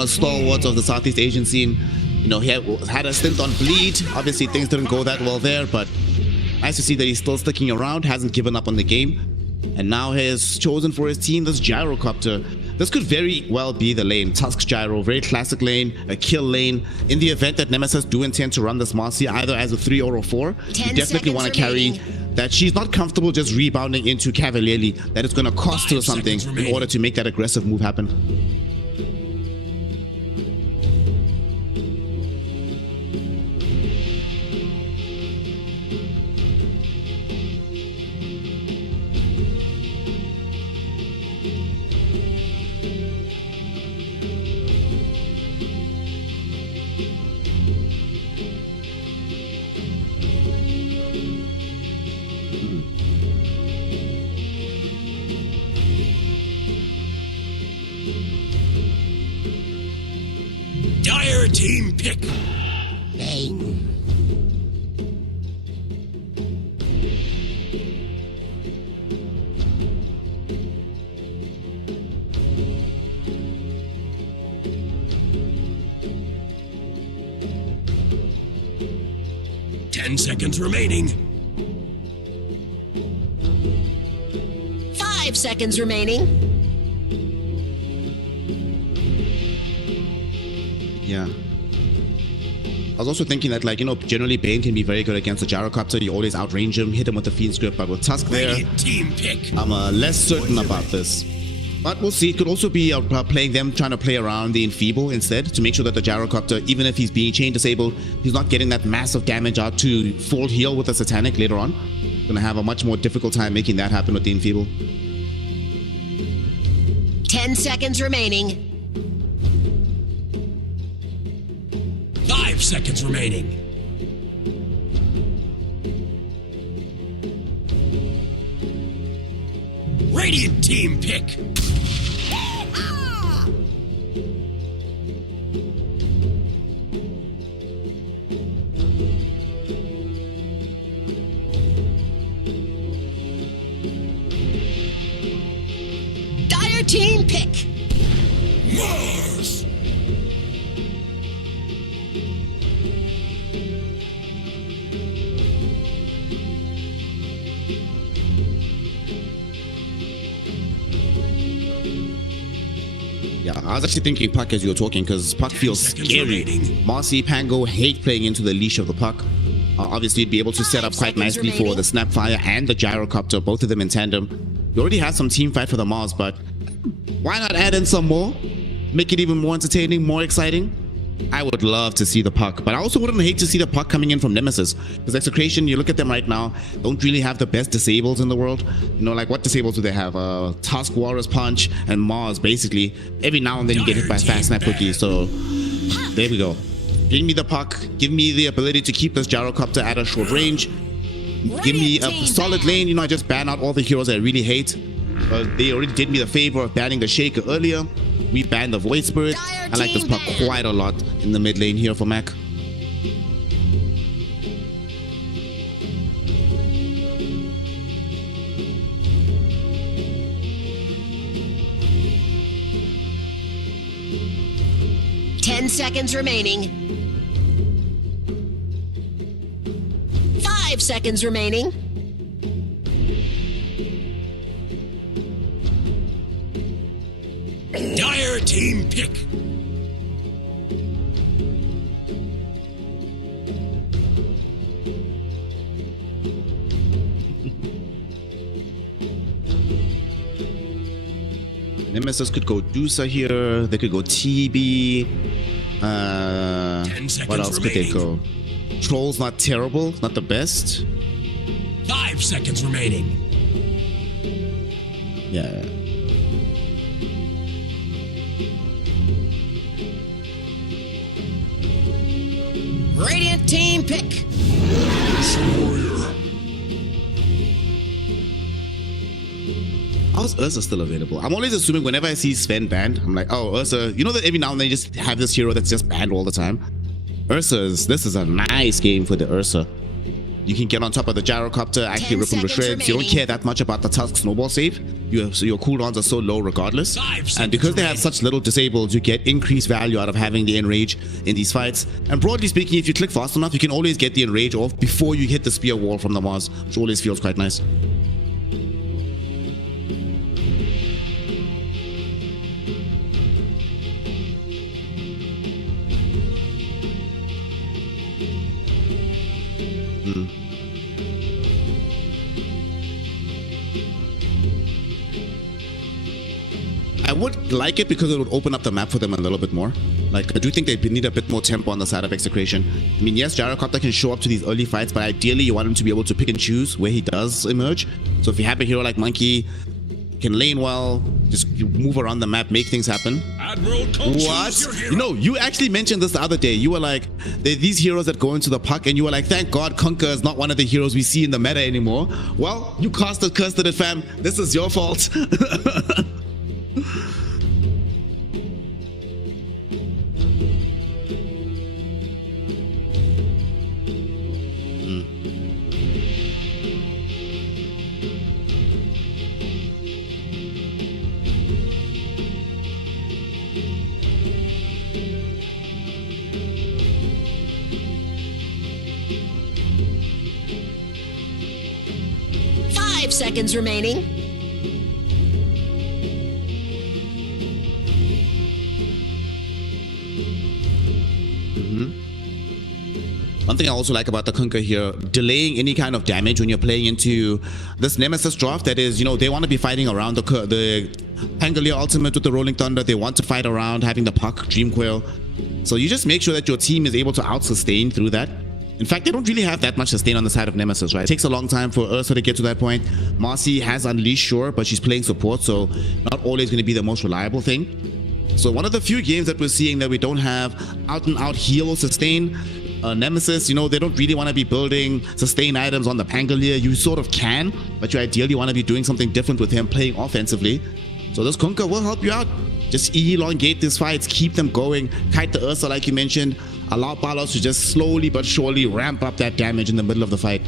a stalwart of the Southeast Asian scene. You know, he had a stint on Bleed. Obviously, things didn't go that well there, but nice to see that he's still sticking around, hasn't given up on the game. And now he has chosen for his team this Gyrocopter. This could very well be the lane. Tusk's Gyro, very classic lane, a kill lane. In the event that Nemesis do intend to run this Marcy either as a 3 or a 4, you definitely want to carry that she's not comfortable just rebounding into Cavalierly, that it's going to cost her something in order to make that aggressive move happen. Dire team pick. Bang. Seconds remaining. 5 seconds remaining. Yeah. I was also thinking that, like, you know, generally Bane can be very good against the Gyrocopter. You always outrange him, hit him with the Fiend Script, but with Tusk there, team pick. I'm less certain about this. But we'll see. It could also be playing them trying to play around the Enfeeble instead to make sure that the Gyrocopter, even if he's being chain disabled, he's not getting that massive damage out to full heal with the Satanic later on. Gonna have a much more difficult time making that happen with the Enfeeble. 10 seconds remaining. 5 seconds remaining. Radiant team pick. Dire team pick. Mars. Yeah, I was actually thinking Puck as you were talking, because Puck feels scary. Marcy, Pango hate playing into the leash of the Puck. Obviously, you'd be able to set up quite nicely for the Snapfire and the Gyrocopter, both of them in tandem. You already have some team fight for the Mars, but why not add in some more? Make it even more entertaining, more exciting? I would love to see the Puck, but I also wouldn't hate to see the Puck coming in from Nemesis, because Execration, you look at them right now, don't really have the best disables in the world. You know, like, what disables do they have? Tusk, Walrus Punch, and Mars, basically. Every now and then you get hit by Fast Snap Cookie, so there we go. Give me the Puck, give me the ability to keep this Gyrocopter at a short range, give me a solid lane. You know, I just ban out all the heroes I really hate. They already did me the favor of banning the Shaker earlier. We banned the Void Spirit. I like this Puck quite a lot in the mid lane here for Mac. Ten seconds remaining. 5 seconds remaining. Dire team pick. Nemesis could go Dusa here. They could go TB. What else could they go? Troll's not terrible. Not the best. 5 seconds remaining. Yeah. Radiant team pick. How is Ursa still available? I'm always assuming whenever I see Sven banned, I'm like, oh, Ursa. You know that every now and then you just have this hero that's just banned all the time? This is a nice game for the Ursa. You can get on top of the gyrocopter, actually rip them to shreds. You don't care that much about the Tusk snowball save. So your cooldowns are so low regardless. And because they have such little disables, you get increased value out of having the enrage in these fights. And broadly speaking, if you click fast enough, you can always get the enrage off before you hit the spear wall from the Mars, which always feels quite nice. I would like it because it would open up the map for them a little bit more. Like, I do think they need a bit more tempo on the side of Execration. I mean, yes, Gyrocopter can show up to these early fights, but ideally you want him to be able to pick and choose where he does emerge. So if you have a hero like Monkey, can lane well, just move around the map, make things happen. What? You know, you actually mentioned this the other day. You were like, there are these heroes that go into the puck, and you were like, thank God Kunkka is not one of the heroes we see in the meta anymore. Well, you cursed it, fam. This is your fault. Seconds remaining. One thing I also like about the Kunkka here, delaying any kind of damage when you're playing into this Nemesis draft. That is, you know, they want to be fighting around the Pangolier ultimate with the Rolling Thunder. They want to fight around having the puck, Dream Coil. So you just make sure that your team is able to out-sustain through that. In fact, they don't really have that much sustain on the side of Nemesis, right? It takes a long time for Ursa to get to that point. Marcy has Unleashed, sure, but she's playing support, so not always going to be the most reliable thing. So one of the few games that we're seeing that we don't have out-and-out heal or sustain. Nemesis, you know, they don't really want to be building sustain items on the Pangolier. You sort of can, but you ideally want to be doing something different with him playing offensively. So this Kunkka will help you out. Just elongate these fights, keep them going, kite the Ursa like you mentioned, allow Palos to just slowly but surely ramp up that damage in the middle of the fight.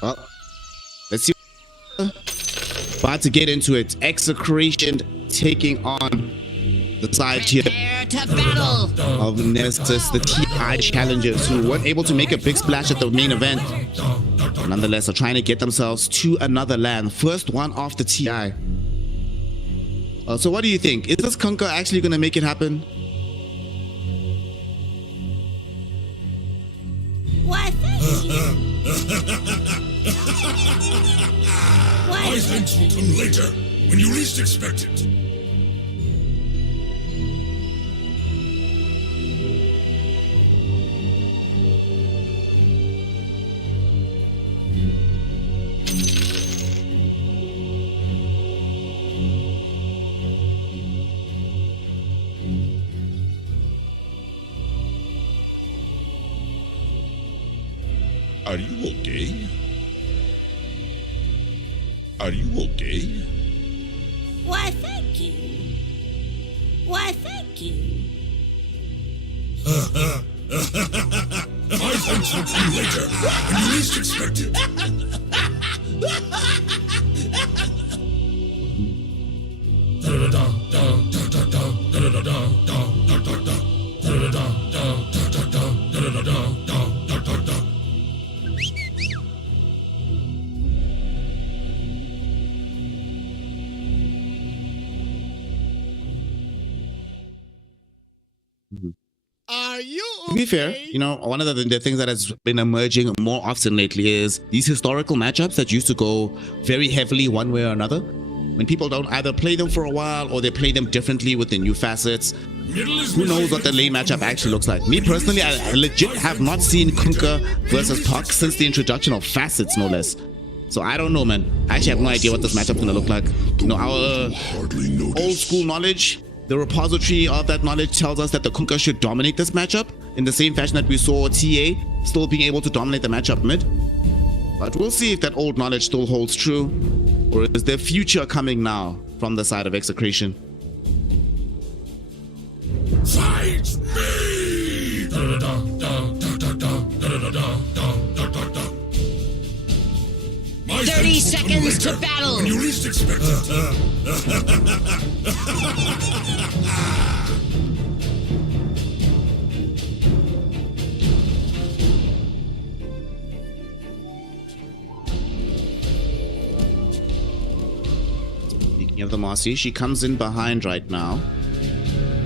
Well, let's see. About to get into it. Execration taking on the side here of Nemesis, the TI challengers who weren't able to make a big splash at the main event. Nonetheless, are trying to get themselves to another land. First one off the TI. So what do you think? Is this Kunkka actually going to make it happen? Why, thank you. My thanks will come later, when you least expect it. Are you okay? Are you okay? Why, thank you. Why, thank you. My thanks will come later, when you least expect it. Are you okay? To be fair, you know, one of the things that has been emerging more often lately is these historical matchups that used to go very heavily one way or another. When people don't either play them for a while or they play them differently with the new facets. Who knows what the lane matchup actually looks like? Me personally, I legit have not seen Kunkka versus Puck since the introduction of facets, no less. So I don't know, man. I actually have no idea what this matchup's gonna look like. You know, our Hardly noticed. old school knowledge, the repository of that knowledge tells us that the Kunkka should dominate this matchup in the same fashion that we saw TA still being able to dominate the matchup mid. But we'll see if that old knowledge still holds true, or is there future coming now from the side of Execration? Fight me! My 30 thanks will come seconds to later, battle. when you least expect it. Speaking of the Marcy, she comes in behind right now.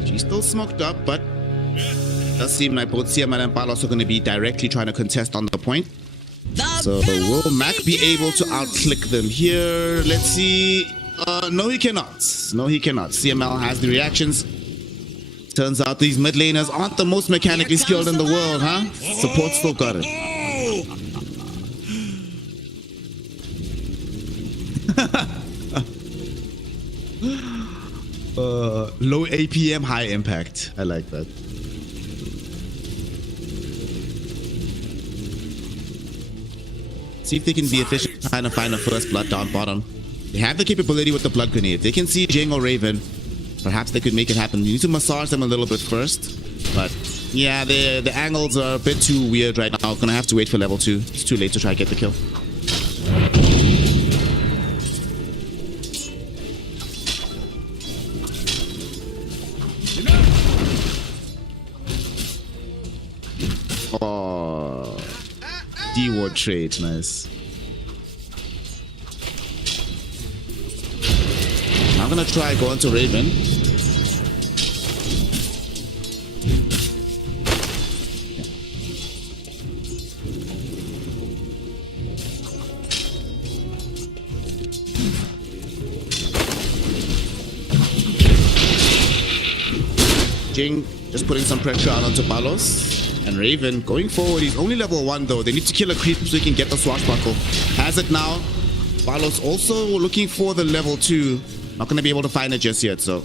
She's still smoked up, but it does seem like both Siaman and Palos are going to be directly trying to contest on the point. So will Mac be able to outclick them here? Let's see. No, he cannot. No, he cannot. CML has the reactions. Turns out these mid laners aren't the most mechanically skilled in the world, huh? Support still got it. Low APM, high impact. I like that. See if they can be efficient trying to find a first blood down bottom. They have the capability with the blood grenade. They can see Jing or Raven. Perhaps they could make it happen. You need to massage them a little bit first. But yeah, the angles are a bit too weird right now. Gonna have to wait for level 2. It's too late to try to get the kill. Oh, D-ward trade, nice. I'm gonna try going to Raven. Jing just putting some pressure out onto Palos. And Raven going forward, he's only level 1 though. They need to kill a creep so he can get the swashbuckle. Has it now. Palos also looking for the level 2. Not going to be able to find it just yet, so.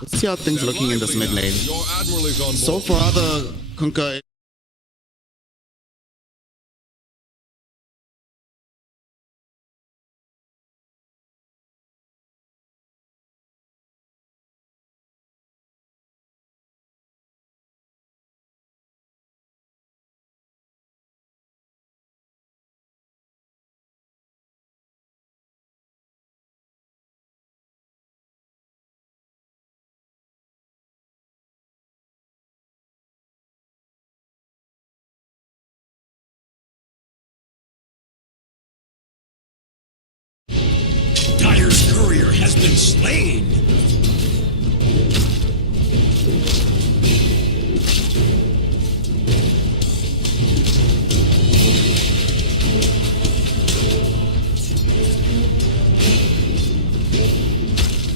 Let's see how things are looking in this mid lane. Your admiral is on So board. far, the Kunkka. Dyer's courier has been slain.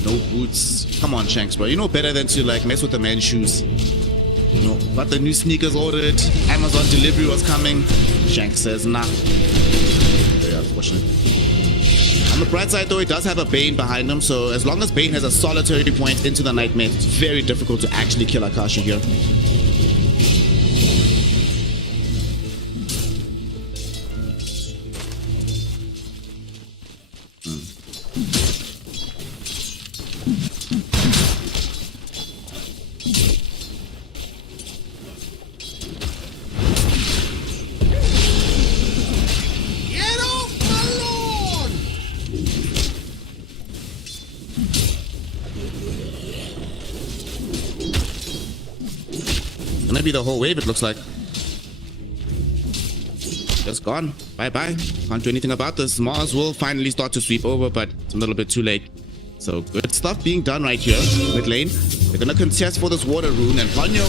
No boots. Come on, Shanks, bro. You know better than to like mess with the man's shoes. You know, but the new sneakers ordered. Amazon delivery was coming. Shanks says nah. Very unfortunate. On the bright side though, he does have a Bane behind him, so as long as Bane has a solitary point into the Nightmare, it's very difficult to actually kill Akashi here. Get off my lawn! Gonna be the whole wave, it looks like. Just gone. Bye-bye. Can't do anything about this. Mars will finally start to sweep over, but it's a little bit too late. So good stuff being done right here, mid lane. They're gonna contest for this water rune, and Ponyo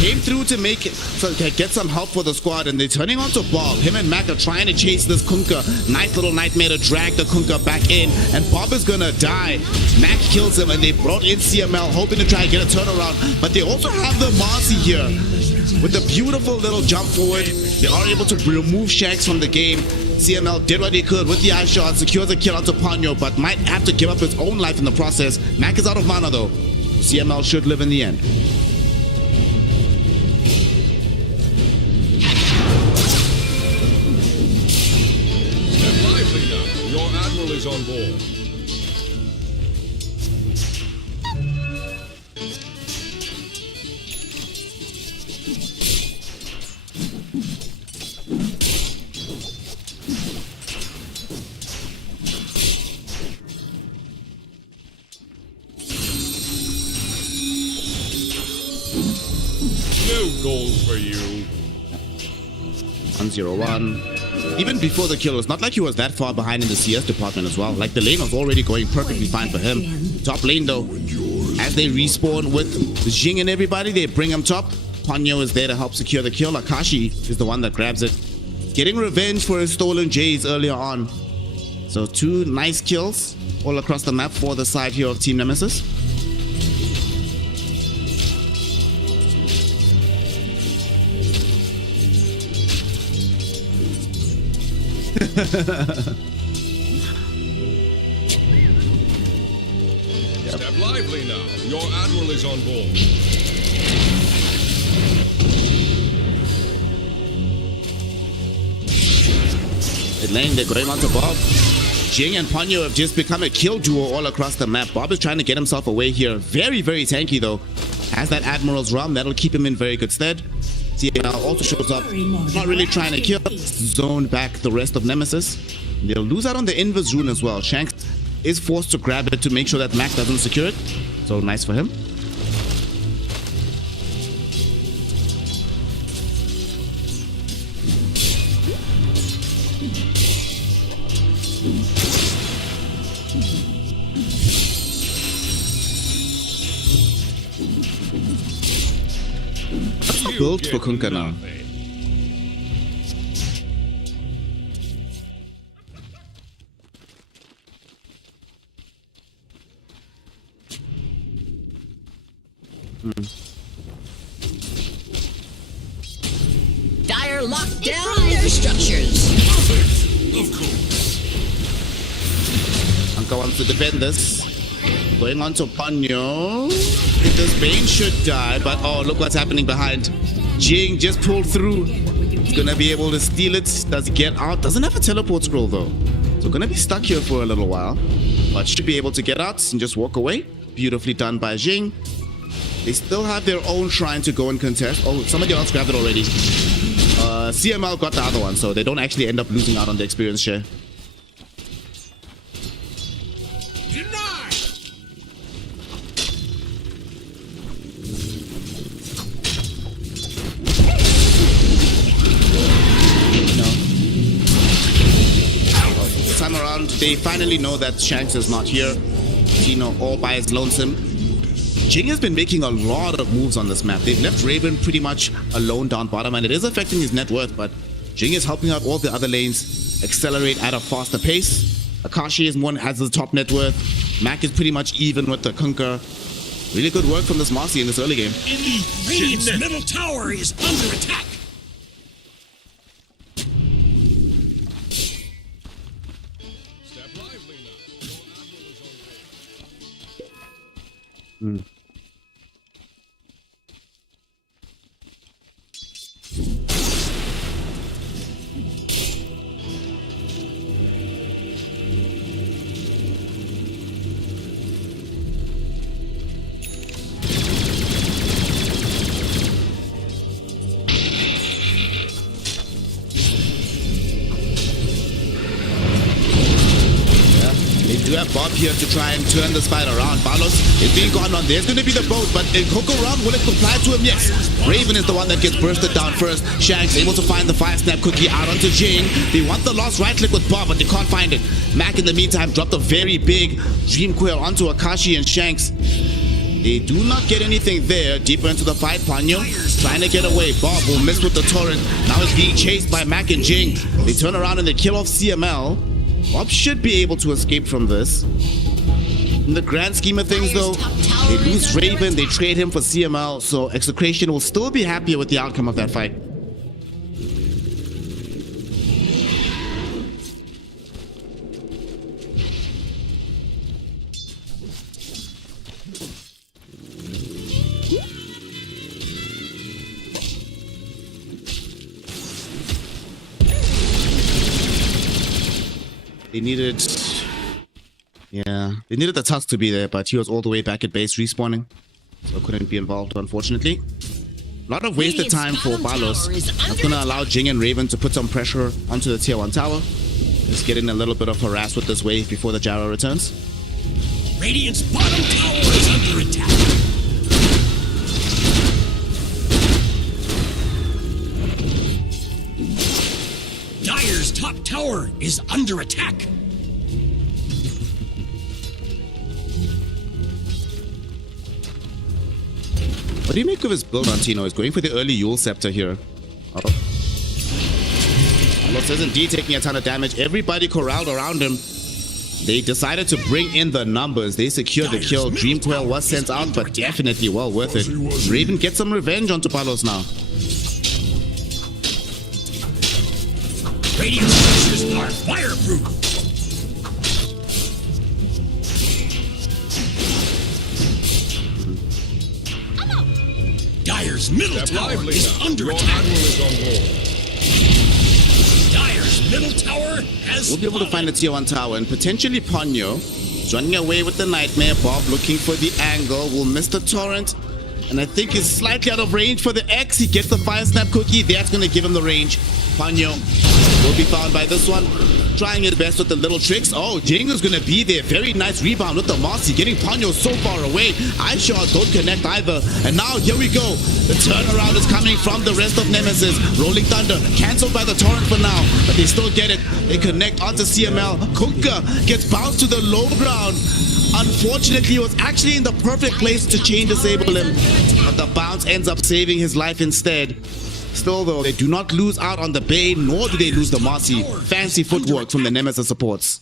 came through to make it, so get some help for the squad, and they're turning on to Bob. Him and Mac are trying to chase this Kunkka. Nice little nightmare to drag the Kunkka back in, and Bob is gonna die. Mac kills him, and they brought in CML, hoping to try and get a turnaround, but they also have the Marcy here. With a beautiful little jump forward, they are able to remove Shanks from the game. CML did what he could with the eye shot, secures a kill onto Ponyo, but might have to give up his own life in the process. Mac is out of mana though. CML should live in the end. Stand lively now. Your admiral is on board. No goals for you. 1-0-1. Even before the kill, it's not like he was that far behind in the CS department as well. Like the lane was already going perfectly fine for him. Top lane though, as they respawn with Jing and everybody, they bring him top. Ponyo is there to help secure the kill. Akashi is the one that grabs it, getting revenge for his stolen Jays earlier on. So 2 nice kills all across the map for the side here of Team Nemesis. Step lively now. Your admiral is on board. Mid lane, they're going on to Bob. Jing and Ponyo have just become a kill duo all across the map. Bob is trying to get himself away here. Very, very tanky though. Has that Admiral's Realm, that'll keep him in very good stead. CML also shows up, not really trying to kill. Zone back the rest of Nemesis. They'll lose out on the Invis rune as well. Shanks is forced to grab it to make sure that Mac doesn't secure it. So nice for him. Built for Kunkka now. Dire locked down their structures. Of course. Kunkka wants to defend this. Going on to Ponyo. This Bane should die, but oh, look what's happening behind. Jing just pulled through. He's gonna be able to steal it. Does he get out? Doesn't have a teleport scroll though. So gonna be stuck here for a little while. But should be able to get out and just walk away. Beautifully done by Jing. They still have their own shrine to go and contest. Oh, somebody else grabbed it already. CML got the other one, so they don't actually end up losing out on the experience share. Denied! This time around, they finally know that Shanks is not here. Tino all by his lonesome. Jing has been making a lot of moves on this map. They've left Raven pretty much alone down bottom, and it is affecting his net worth, but Jing is helping out all the other lanes accelerate at a faster pace. Akashi has the top net worth. Mac is pretty much even with the Kunkka. Really good work from this Marcy in this early game. Radiant's middle tower is under attack. Step lively now. Your admiral is on board. do have Bob here to try and turn this fight around. Balos is being gone on. There's going to be the boat, but Coco Round, will it comply to him? Yes. Raven is the one that gets bursted down first. Shanks able to find the fire snap cookie out onto Jing. They want the lost right click with Bob, but they can't find it. Mac in the meantime dropped a very big Dream Coil onto Akashi and Shanks. They do not get anything there. Deeper into the fight, Ponyo trying to get away. Bob will miss with the torrent. Now he's being chased by Mac and Jing. They turn around and they kill off CML. Bob should be able to escape from this. In the grand scheme of things though, they lose Raven, they trade him for CML, so Execration will still be happier with the outcome of that fight. They needed the Tusk to be there, but he was all the way back at base respawning, so couldn't be involved, unfortunately. A lot of wasted time for Balos. That's going to allow Jing and Raven to put some pressure onto the tier 1 tower. Just getting a little bit of harass with this wave before the gyro returns. Radiant's bottom tower is under attack. Dire's top tower is under attack. What do you make of his build on Tino? He's going for the early Yule Scepter here. Balos is indeed taking a ton of damage. Everybody corralled around him. They decided to bring in the numbers. They secured the kill. Dream Coil was sent out, but definitely well worth it. Raven gets some revenge onto Balos now. Radiant structures are fireproof. Dire's middle tower is under attack. Dire's middle tower has We'll be able to find the tier 1 tower and potentially Ponyo running away with the Nightmare. Bob looking for the angle. Will miss the torrent. And I think he's slightly out of range for the X. He gets the fire snap cookie. That's going to give him the range. Ponyo will be found by this one. Trying his best with the little tricks. Oh, Jing is going to be there. Very nice rebound with the Marcy. Getting Ponyo so far away. Eyeshot don't connect either. And now here we go. The turnaround is coming from the rest of Nemesis. Rolling Thunder. Cancelled by the torrent for now. But they still get it. They connect onto CML. Kuka gets bounced to the low ground. Unfortunately, he was actually in the perfect place to chain disable him. But the bounce ends up saving his life instead. Still though, they do not lose out on the Bane, nor do they lose the Marcy. Fancy footwork from the Nemesis supports.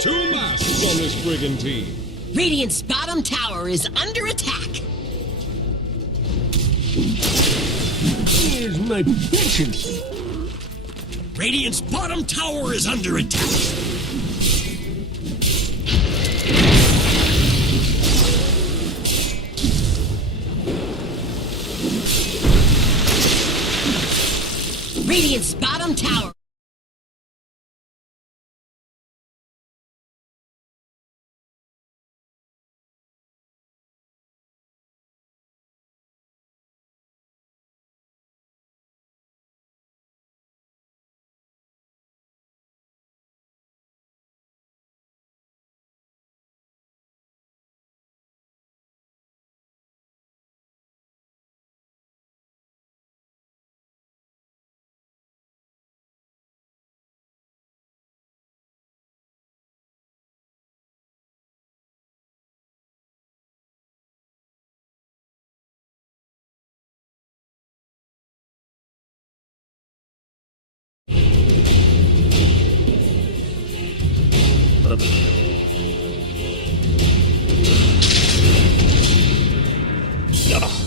Two masks on this brigantine. Radiant's bottom tower is under attack. Here's my patience. Radiant's bottom tower is under attack. Radiant's bottom tower.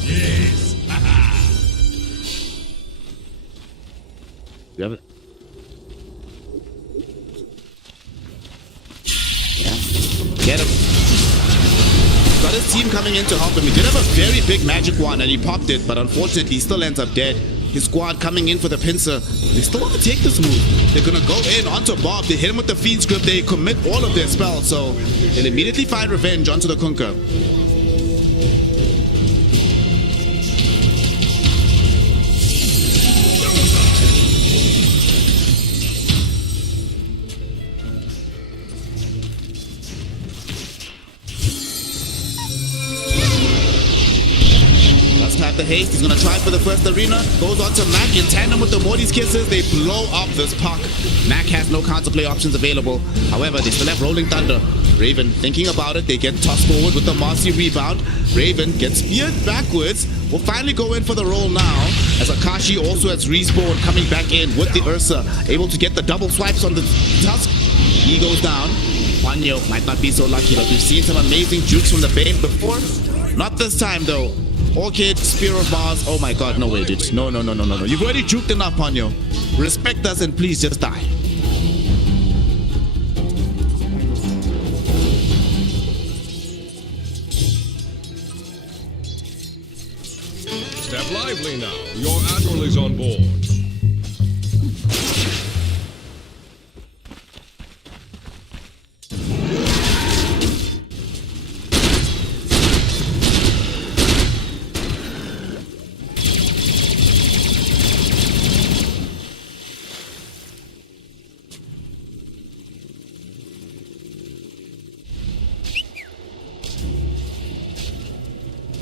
Yes. You have it? Yeah. Get him. Got his team coming in to help him. He did have a very big magic wand and he popped it, but unfortunately he still ends up dead. His squad coming in for the pincer. They still want to take this move. They're going to go in onto Bob. They hit him with the Fiend Script. They commit all of their spells, so they'll immediately find revenge onto the Kunkka. The haste, he's gonna try for the first arena, goes on to Mac in tandem with the Morty's Kisses. They blow up this puck. Mac has no counterplay options available. However, they still have Rolling Thunder. Raven thinking about it, they get tossed forward with the Marcy rebound. Raven gets speared backwards, will finally go in for the roll now, as Akashi also has respawn coming back in with the Ursa, able to get the double swipes on the Tusk. He goes down. Wanyo might not be so lucky, but we've seen some amazing jukes from the Bane before. Not this time though. Orchid, Spear of Mars. Oh my god, no way, dude. No. You've already juked enough, Ponyo. Respect us and please just die. Step lively now. Your Admiral is on board.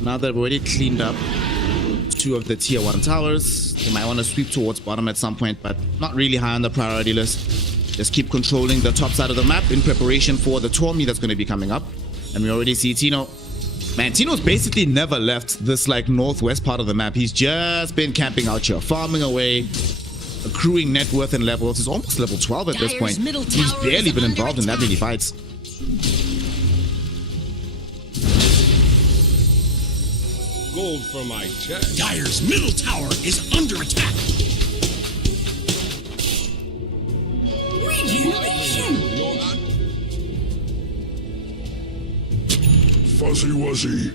Now that we've already cleaned up 2 of the tier 1 towers, they might want to sweep towards bottom at some point, but not really high on the priority list. Just keep controlling the top side of the map in preparation for the Tormy that's going to be coming up. And we already see Tino. Man, Tino's basically never left this like northwest part of the map. He's just been camping out here, farming away, accruing net worth and levels. He's almost level 12 at this point. He's barely been involved in that many fights. Gold for my chest. Dire's middle tower is under attack. Regeneration. Fuzzy Wuzzy.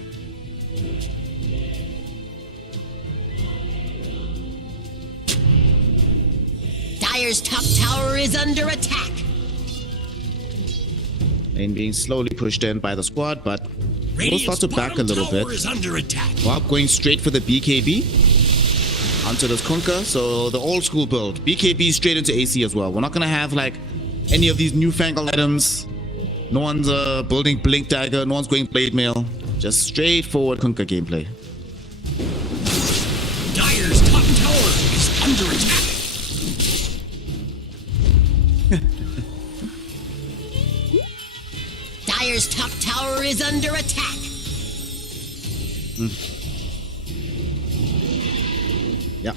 Dire's top tower is under attack. Lane being slowly pushed in by the squad, but we'll start to back a little bit. Is under attack. Bob going straight for the BKB onto this Kunkka. So the old school build, BKB straight into AC as well. We're not gonna have like any of these newfangled items. No one's building Blink Dagger. No one's going Blade Mail. Just straightforward Kunkka gameplay. Dire's top tower is under attack. Dire's top tower is under attack. Yeah.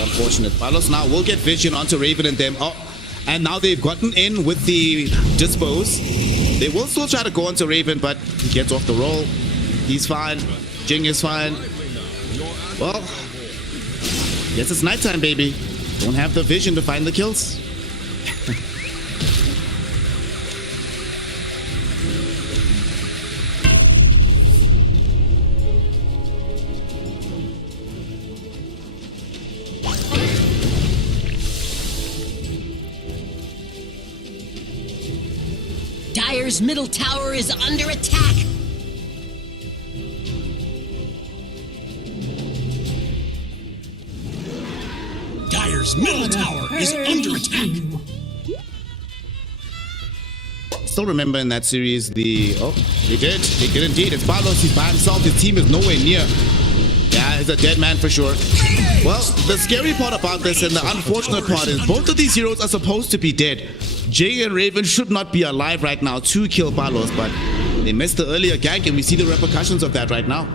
Unfortunate. Palos now will get vision onto Raven and them. Oh, and now they've gotten in with the dispose. They will still try to go onto Raven, but he gets off the roll. He's fine. Jing is fine. Well, guess it's nighttime, baby. Don't have the vision to find the kills. Dire's middle tower is under attack. Dire's middle tower is under attack. Still remember in that series the... Oh, they did indeed. It's Palos, he's by himself. His team is nowhere near. Yeah, he's a dead man for sure. Well, the scary part about this and the unfortunate part is both of these heroes are supposed to be dead. Jay and Raven should not be alive right now to kill Palos, but they missed the earlier gank and we see the repercussions of that right now.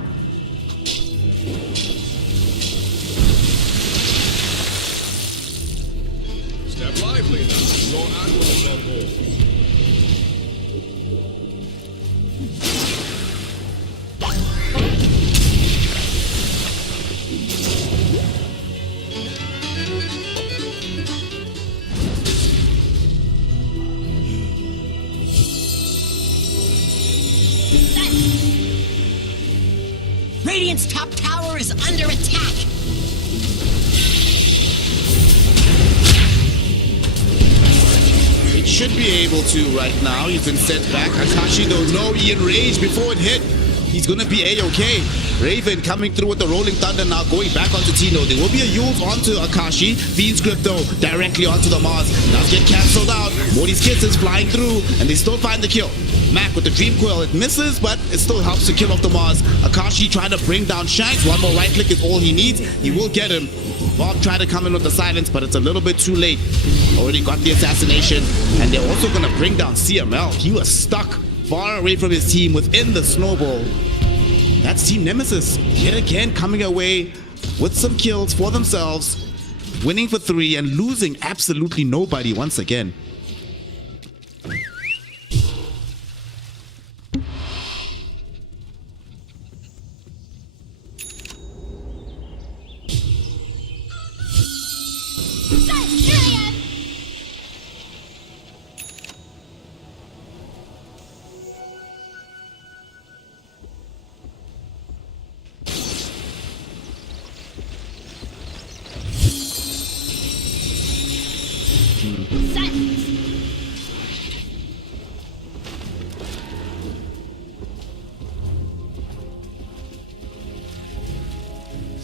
Step lively now. Your Admiral is on board. Radiant's top tower is under attack. It should be able to right now. He's been sent back. Akashi though, no, he enraged before it hit. He's gonna be A-okay. Raven coming through with the Rolling Thunder now, going back onto Tino. There will be a Yules onto Akashi. Fiend's Grip though, directly onto the Mars. Now get cancelled out. Morty's Kisses flying through, and they still find the kill. Mac with the Dream Coil, it misses, but it still helps to kill off the Mars. Akashi trying to bring down Shanks. One more right click is all he needs. He will get him. Bob tried to come in with the silence, but it's a little bit too late. Already got the assassination, and they're also gonna bring down CML. He was stuck far away from his team within the snowball. That's Team Nemesis yet again coming away with some kills for themselves, winning for 3 and losing absolutely nobody once again.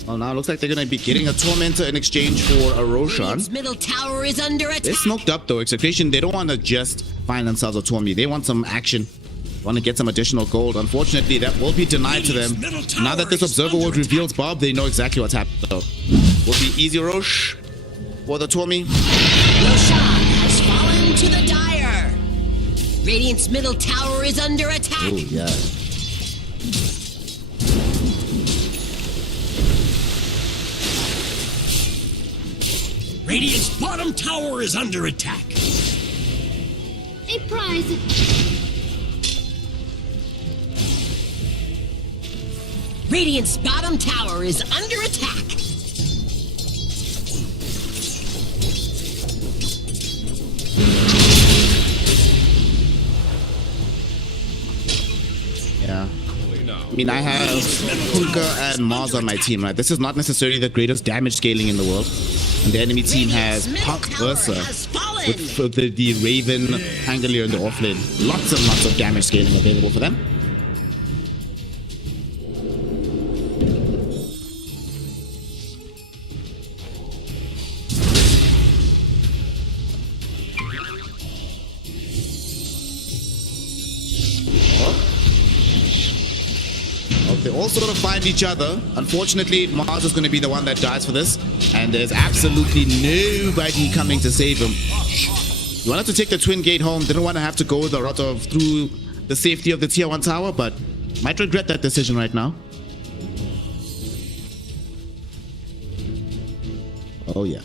Well, now it looks like they're going to be getting a Tormentor in exchange for a Roshan. Radiant's middle tower is under attack. They're smoked up though. Execration, they don't want to just find themselves a Tormi. They want some action. Want to get some additional gold. Unfortunately, that will be denied to them. Now that this Observer World reveals Bob, they know exactly what's happening. So, will be easy Rosh for the Tormi. Roshan has fallen to the Dire. Radiant's middle tower is under attack. Oh, yeah. Radiant's bottom tower is under attack. A prize. Radiant's bottom tower is under attack. Yeah. I mean, I have Kunka and Mars on my team, right? This is not necessarily the greatest damage scaling in the world. And the enemy team has Punk Ursa with the Raven, Pangolier in the offlane. Lots and lots of damage scaling available for them. They all sort of find each other. Unfortunately, Mars is going to be the one that dies for this, and there's absolutely nobody coming to save him. He wanted to take the Twin Gate home, didn't want to have to go the route of through the safety of the Tier 1 tower, but might regret that decision right now. Oh yeah.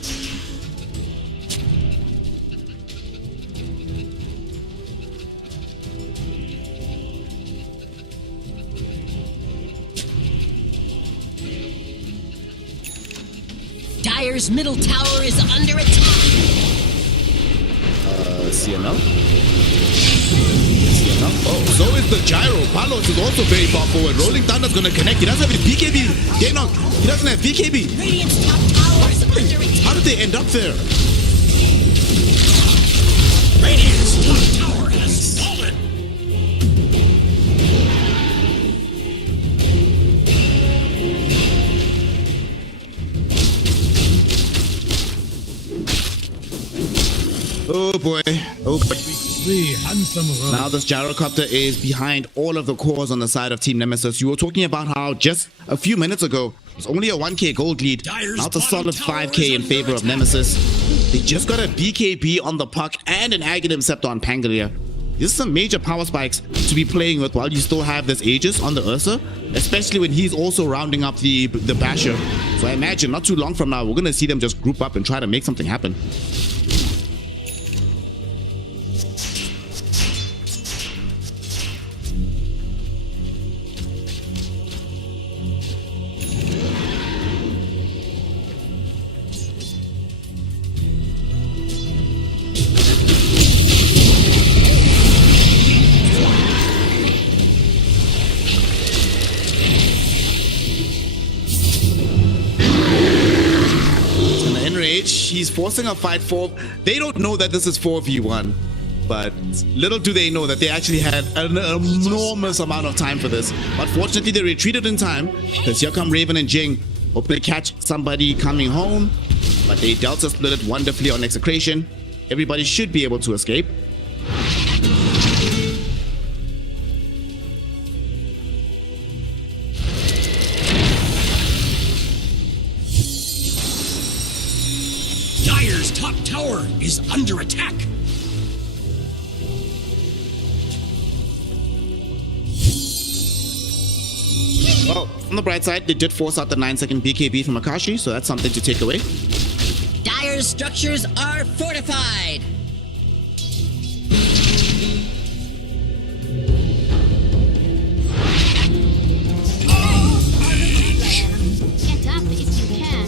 Dire's middle tower is under attack. CML? CML? Oh, so is the Gyro. Palos is also very far forward. Rolling Thunder's gonna connect. He doesn't have any BKB. He doesn't have BKB. Radiant's top tower is under attack. How did they end up there? Radiant's top tower has fallen. Oh boy. Oh boy. The handsome rogue. Now this gyrocopter is behind all of the cores on the side of Team Nemesis. You were talking about how just a few minutes ago it was only a 1k gold lead. Now it's a solid 5k in favor of Nemesis. They just got a BKB on the puck and an Aghanim Scepter on Pangolier. This is some major power spikes to be playing with while you still have this Aegis on the Ursa, especially when he's also rounding up the Basher. So I imagine not too long from now we're going to see them just group up and try to make something happen. he's forcing a fight for. They don't know that this is 4v1. But little do they know that they actually had an enormous amount of time for this. But fortunately, they retreated in time because here come Raven and Jing. Hope they catch somebody coming home. But they Delta split it wonderfully on Execration. Everybody should be able to escape. Dire's top tower is under attack. Well, on the bright side, they did force out the 9-second BKB from Akashi, so that's something to take away. Dire's structures are fortified. Get up if you can.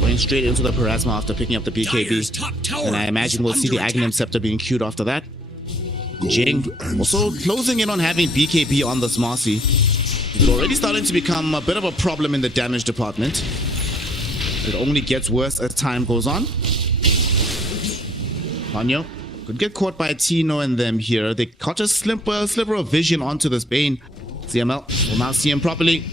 Going straight into the Parasma after picking up the Dire's BKB. top tower And I imagine is we'll see the under Aghanim attack. Scepter being queued after that. Jing Gold and also closing in on having BKB on this Marcy. It's already starting to become a bit of a problem in the damage department. It only gets worse as time goes on. Ponyo could get caught by Tino and them here. They caught a sliver of vision onto this Bane. CML will now see him properly.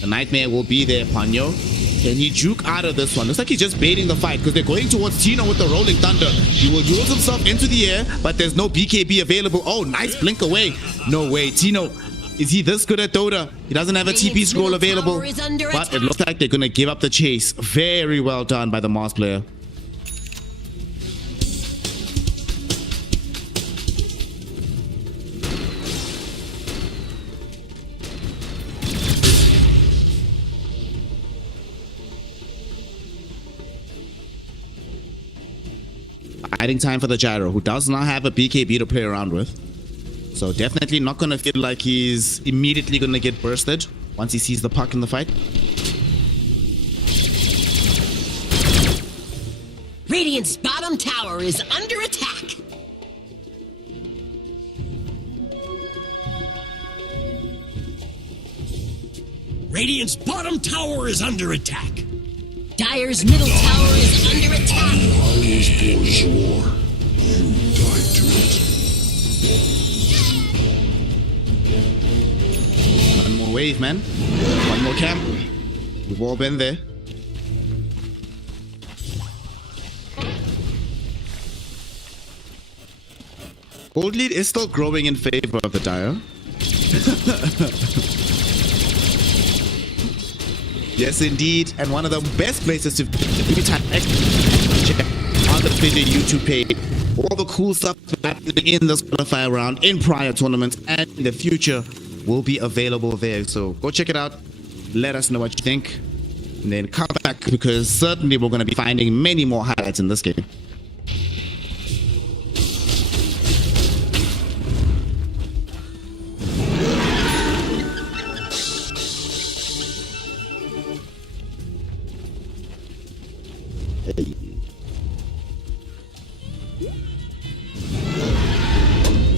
The Nightmare will be there, Ponyo. Can he juke out of this one? Looks like he's just baiting the fight because they're going towards Tino with the Rolling Thunder. He will use himself into the air, but there's no BKB available. Oh, nice blink away. No way. Tino, is he this good at Dota? He doesn't have a TP scroll available, but it looks like they're going to give up the chase. Very well done by the Mars player. Hiding time for the Gyro, who does not have a BKB to play around with. So definitely not going to feel like he's immediately going to get bursted once he sees the puck in the fight. Radiant's bottom tower is under attack. Radiant's bottom tower is under attack. Dire's middle tower is under attack. I was forswore. You died to it. One more wave, man. One more camp. We've all been there. Gold lead is still growing in favor of the Dire. Yes, indeed. And one of the best places to check on the Fissure YouTube page. All the cool stuff happening in this qualifier round, in prior tournaments, and in the future will be available there. So go check it out. Let us know what you think. And then come back because certainly we're going to be finding many more highlights in this game.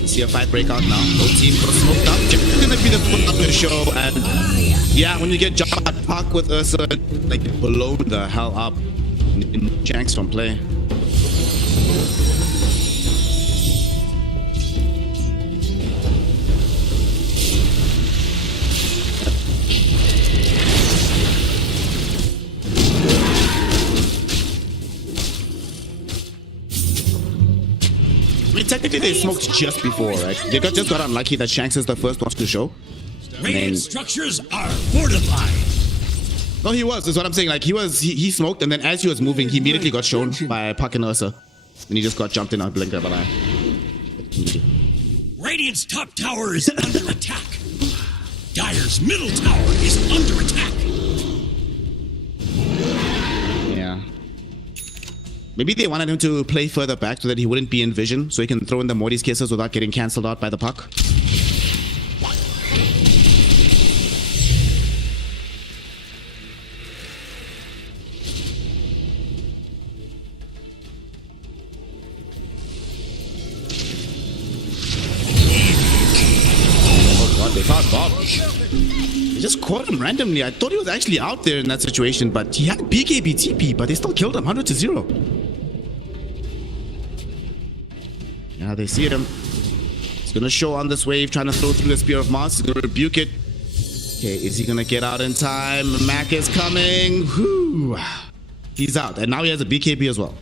See a fight break out now. Both teams got smoked up. Just gonna be the fun of the show. And yeah, when you get jumped at park with Ursa, like blown the hell up. Janks from play. I mean, technically they smoked just before, right? They just got unlucky that Shanks is the first one to show. Radiant structures are fortified. No, he was. Is what I'm saying. Like he smoked, and then as he was moving, he immediately got shown by Puck and Ursa, and he just got jumped in on blink. But Radiant's top tower is under attack. Dire's middle tower is under attack. yeah, maybe they wanted him to play further back so that he wouldn't be in vision, so he can throw in the Morty's kisses without getting cancelled out by the puck. Oh God, they found Bob. caught him randomly. I thought he was actually out there in that situation, but he had BKB TP, but they still killed him 100-0. Yeah, they see him. He's gonna show on this wave, trying to throw through the Spear of Mars. He's gonna rebuke it. Okay, is he gonna get out in time? Mac is coming. Whew. He's out, and now he has a BKB as well.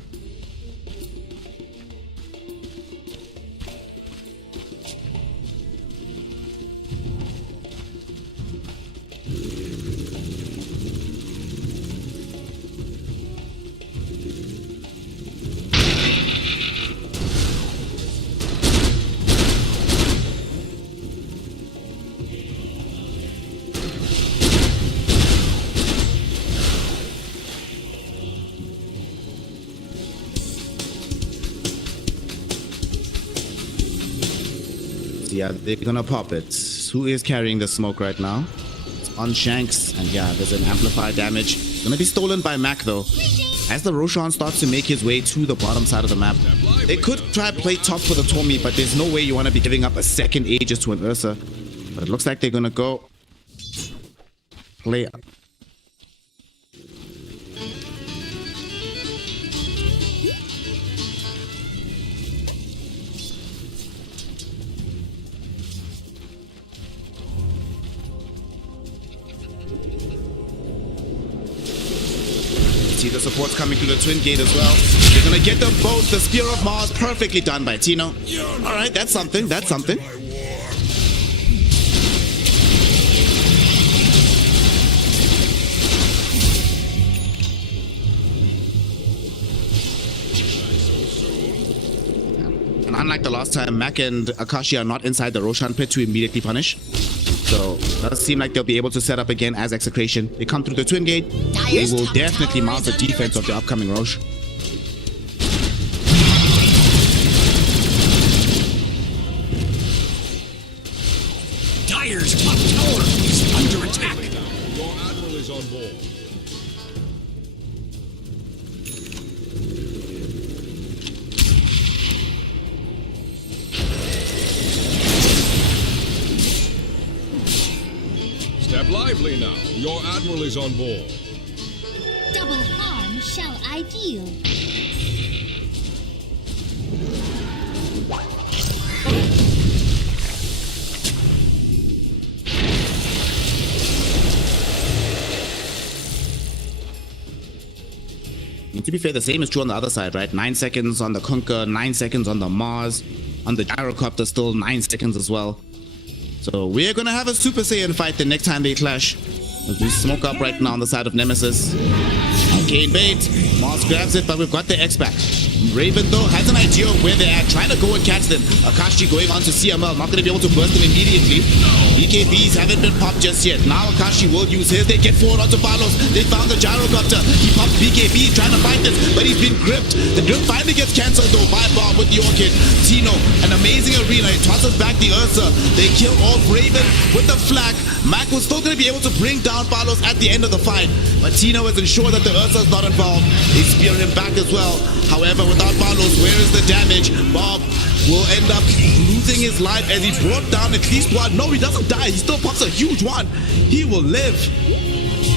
Yeah, they're gonna pop it. Who is carrying the smoke right now? It's on Shanks, and yeah, there's an amplified damage. Gonna be stolen by Mac though. As the Roshan starts to make his way to the bottom side of the map, they could try to play top for the Tommy, but there's no way you want to be giving up a second Aegis to an Ursa. But it looks like they're gonna go play. See the supports coming through the twin gate as well. They're gonna get them both. The Spear of Mars, perfectly done by Tino. Alright, that's something, that's something. And unlike the last time, Mac and Akashi are not inside the Roshan pit to immediately punish. So it does seem like they'll be able to set up again as Execration. They come through the twin gate. They will definitely mount the defense of the upcoming Rosh. Dire's top tower is under attack. Your admiral is on board. Step lively now. Your admiral is on board. Double harm shall I deal. To be fair, the same is true on the other side, right? 9 seconds on the Conquer, 9 seconds on the Mars. On the Gyrocopter, still 9 seconds as well. So we're gonna have a Super Saiyan fight the next time they clash. As we smoke up right now on the side of Nemesis. Arcane bait. Mars grabs it, but we've got the X back. Raven though has an idea of where they're at, trying to go and catch them. Akashi going on to CML, not going to be able to burst them immediately. BKBs haven't been popped just yet. Now Akashi will use his. They get forward onto Palos. They found the Gyrocopter. He popped BKB trying to fight this, but he's been gripped. The grip finally gets cancelled though by Bob with the Orchid. Tino, an amazing arena. He tosses back the Ursa. They kill off Raven with the flag. Mac was still going to be able to bring down Palos at the end of the fight, but Tino has ensured that the Ursa is not involved. They spear him back as well. However, without Palos, where is the damage? Bob will end up losing his life as he brought down at least one. No, he doesn't die. He still pops a huge one. He will live.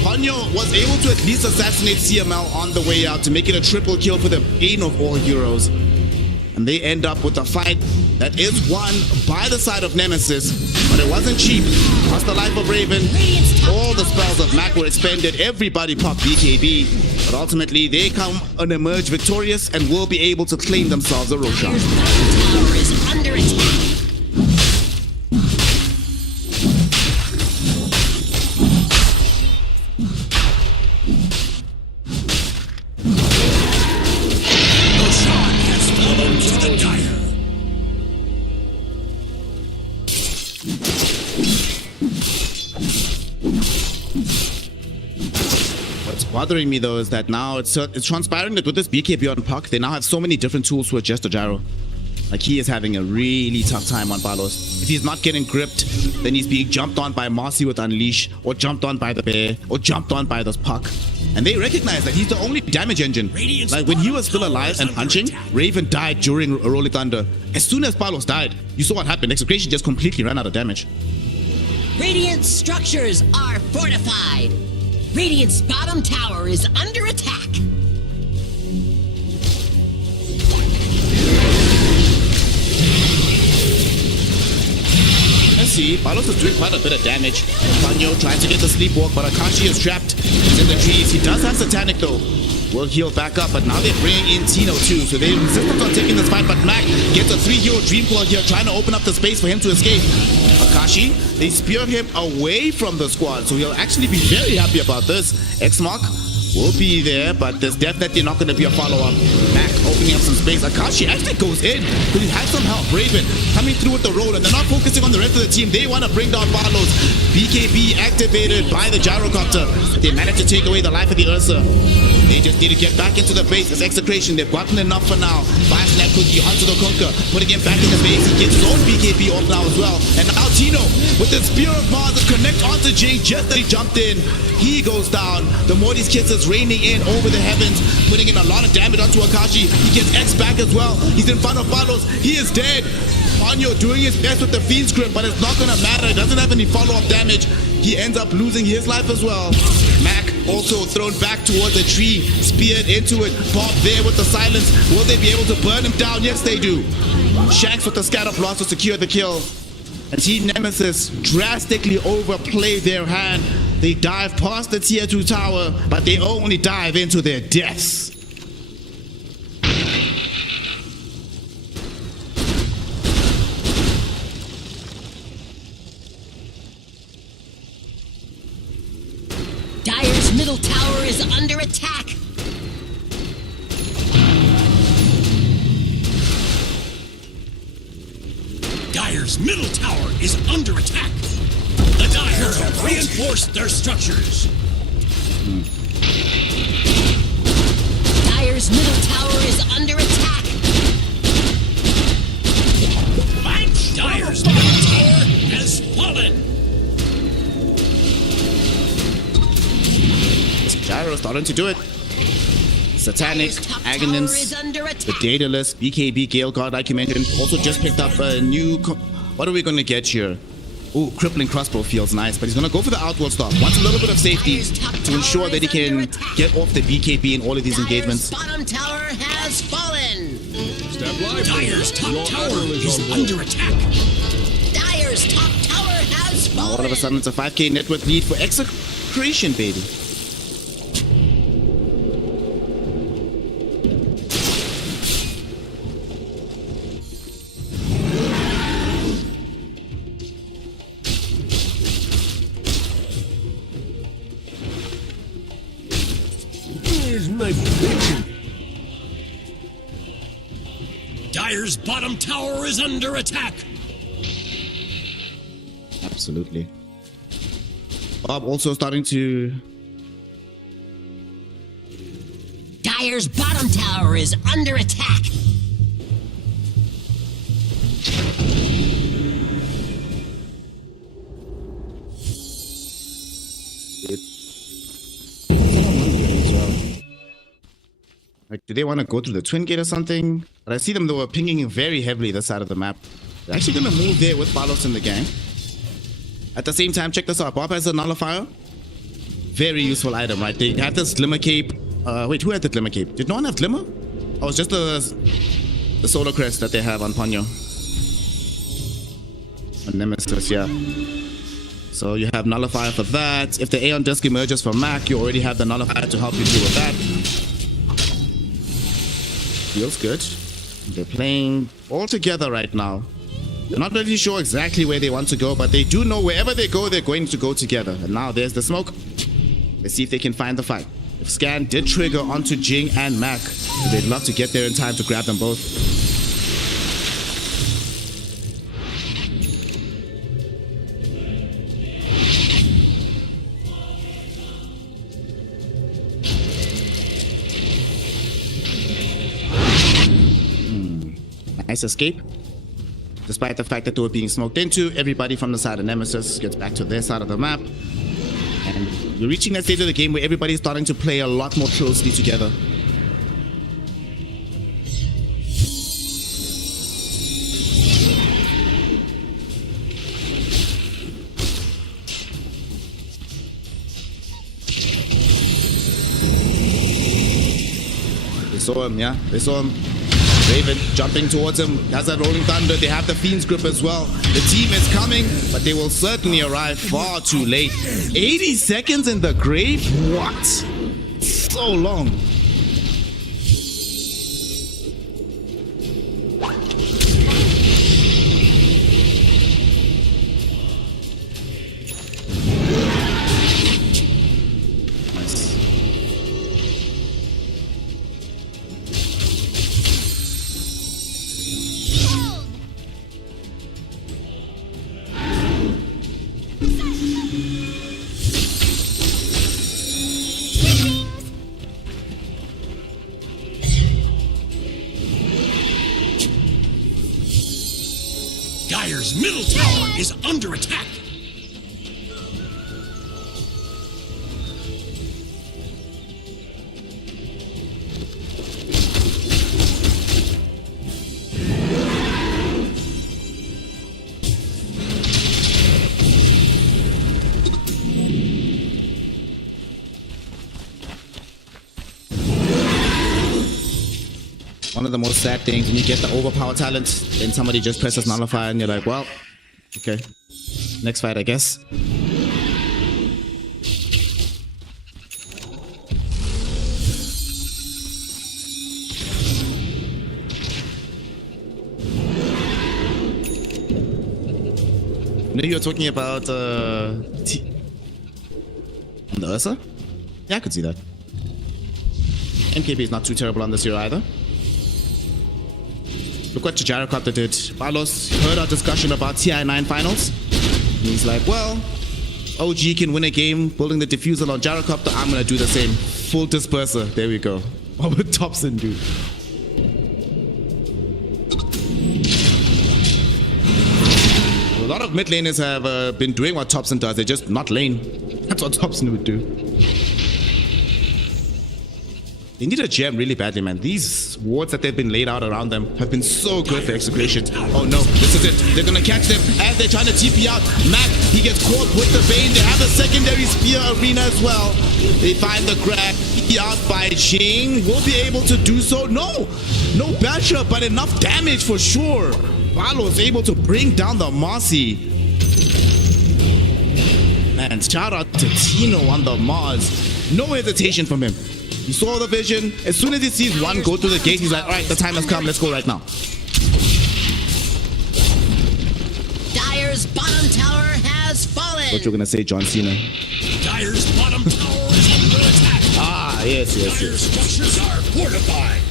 Ponyo was able to at least assassinate CML on the way out to make it a triple kill for the bane of all heroes. And they end up with a fight that is won by the side of Nemesis, but it wasn't cheap. Lost the life of Raven. All the spells of Mac were expended. Everybody popped BKB. But ultimately, they come and emerge victorious and will be able to claim themselves a Roshan. Tower is under attack. Bothering me though is that now it's transpiring that with this BKB on Puck, they now have so many different tools to adjust the gyro. Like, he is having a really tough time on Palos. If he's not getting gripped, then he's being jumped on by Marcy with Unleash, or jumped on by the Bear, or jumped on by this Puck. And they recognize that he's the only damage engine. Like, when he was still alive and punching, Raven died during Rolling Thunder. As soon as Palos died, you saw what happened. Execration just completely ran out of damage. Radiant's structures are fortified. Radiant's bottom tower is under attack. Let's see, Palos is doing quite a bit of damage. Panyo trying to get the sleepwalk, but Akashi is trapped in the trees. He does have Satanic though. Will heal back up, but now they're bringing in Tino too. So they resistant on taking this fight, but Mac gets a 3-hero dream call here, trying to open up the space for him to escape. Akashi, they spear him away from the squad, so he'll actually be very happy about this. X-Mark will be there, but there's definitely not going to be a follow-up. Mac opening up some space. Akashi actually goes in because he has some help. Raven coming through with the roll, and they're not focusing on the rest of the team. They want to bring down Barlos. BKB activated by the gyrocopter. They managed to take away the life of the Ursa. They just need to get back into the base. It's Execration. They've gotten enough for now. Fire Snap Cookie onto the Conquer, putting him back in the base. He gets his own BKB off now as well. And now Tino with the Spear of Mars to connect onto Jing just as he jumped in. He goes down. The Morty's kisses raining in over the heavens, putting in a lot of damage onto Akashi. He gets X back as well. He's in front of Barlos. He is dead. Ponyo doing his best with the Fiend's Grip, but it's not going to matter. It doesn't have any follow-up damage. He ends up losing his life as well. Mac also thrown back towards the tree, speared into it. Bob there with the silence. Will they be able to burn him down? Yes, they do. Shanks with the scatter blast to secure the kill. And Team Nemesis drastically overplay their hand. They dive past the tier 2 tower, but they only dive into their deaths. Dire's middle tower is under attack. Dire's middle tower is under attack. The Dire have reinforced their structures. Dire's middle tower is under attack. Dire's middle tower has fallen. Gyro starting to do it. Satanic, Dire's top tower Aghanim's, is under the attack. Daedalus, BKB, Gale Guard, like you mentioned. Also just picked up a new... What are we going to get here? Ooh, Crippling Crossbow feels nice, but he's going to go for the Outworld Stop. Wants a little bit of safety to ensure that he can get off the BKB in all of these engagements. Dire's bottom tower has fallen. Step lively. Dire's top Your tower idol is on board. under attack. Dire's top tower has Now fallen. all of a sudden it's a 5k network lead for Execration, baby. Here's my picture. Dire's bottom tower is under attack. Absolutely. Bob also starting to... Dire's bottom tower is under attack. Like, do they want to go through the Twin Gate or something? But I see them, they were pinging very heavily this side of the map. They're actually going to move there with Barlos in the gang. At the same time, check this out. Bob has a Nullifier. Very useful item, right? They have this Glimmer Cape. Wait, who had the Glimmer Cape? Did no one have Glimmer? Oh, it's just the Solar Crest that they have on Ponyo. On Nemesis, yeah. So you have Nullifier for that. If the Aeon Disc emerges for Mac, you already have the Nullifier to help you deal with that. Feels good. They're playing all together right now. They're not really sure exactly where they want to go, but they do know wherever they go, they're going to go together. And now there's the smoke. Let's see if they can find the fight. If Scan did trigger onto Jing and Mac, they'd love to get there in time to grab them both. Nice escape. Despite the fact that they were being smoked into, everybody from the side of Nemesis gets back to their side of the map. And you're reaching that stage of the game where everybody's starting to play a lot more closely together. They saw him, yeah. They saw him. Raven jumping towards him. Has that rolling thunder. They have the Fiend's grip as well. The team is coming, but they will certainly arrive far too late. 80 seconds in the grave? What? So long. Dire's middle tower is under attack. One of the most sad things when you get the overpower talent and somebody just presses nullify and you're like, well, okay, next fight, I guess. I knew you were talking about the Ursa? Yeah, I could see that. MKB is not too terrible on this hero either. Look what Gyrocopter did. Barlos heard our discussion about TI9 finals. And he's like, well, OG can win a game building the diffuser on Gyrocopter. I'm going to do the same. Full disperser. There we go. What would Thompson do? A lot of mid laners have been doing what Thompson does. They're just not lane. That's what Thompson would do. They need a gem really badly, man. These wards that they've been laid out around them have been so good for Execration. Oh no, this is it. They're gonna catch them as they're trying to TP out. Mac, he gets caught with the Bane. They have a secondary spear arena as well. They find the grab. TP out by Jing. Will be able to do so. No basher, but enough damage for sure. Barlo's able to bring down the Marcy. Man, shout out to Tino on the Mars. No hesitation from him. He saw the vision. As soon as he sees one go through the gate, he's like, all right, the time has come. Let's go right now. Dire's bottom tower has fallen. What you're going to say, John Cena? Dire's bottom tower is under attack. Ah, yes. Dire's structures are fortified.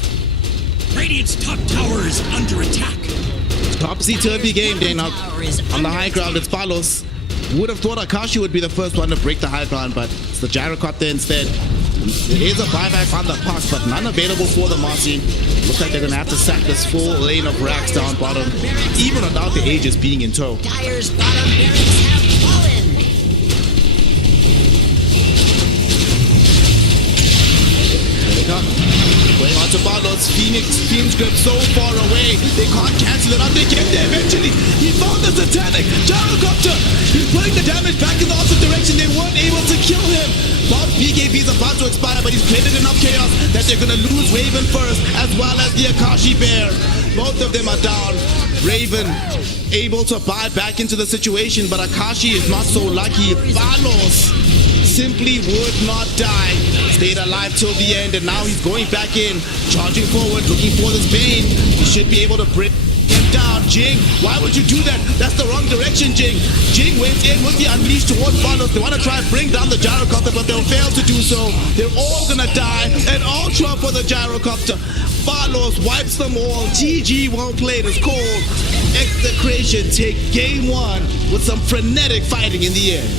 Radiant's top tower is under attack. Topsy-turvy game, Dana. On the high ground, it's Palos. Would have thought Akashi would be the first one to break the high ground, but it's the Gyrocopter instead. There is a buyback on the pass, but none available for the Marcy. Looks like they're going to have to sack this full lane of racks down bottom, even without the Aegis being in tow. Dire's bottom barracks have fallen. There they come. Going on to Barlos. Fiend's grip so far away. They can't cancel it out. They get there eventually. He found the Satanic. Gyrocopter. He's putting the damage back in the opposite direction. They weren't able to kill him. Bob BKB is about to expire, but he's created enough chaos that they're going to lose Raven first, as well as the Akashi Bear. Both of them are down. Raven able to buy back into the situation, but Akashi is not so lucky. Barlos simply would not die. Stayed alive till the end, and now he's going back in, charging forward, looking for this Bane. He should be able to bring him down. Jing, why would you do that? That's the wrong direction, Jing. Jing went in with the unleash towards Barlos. They want to try and bring down the Gyrocopter, but they'll fail to do so. They're all gonna die. An ultra for the Gyrocopter. Barlos wipes them all. GG, well played. It's called Execration. Take game one with some frenetic fighting in the end.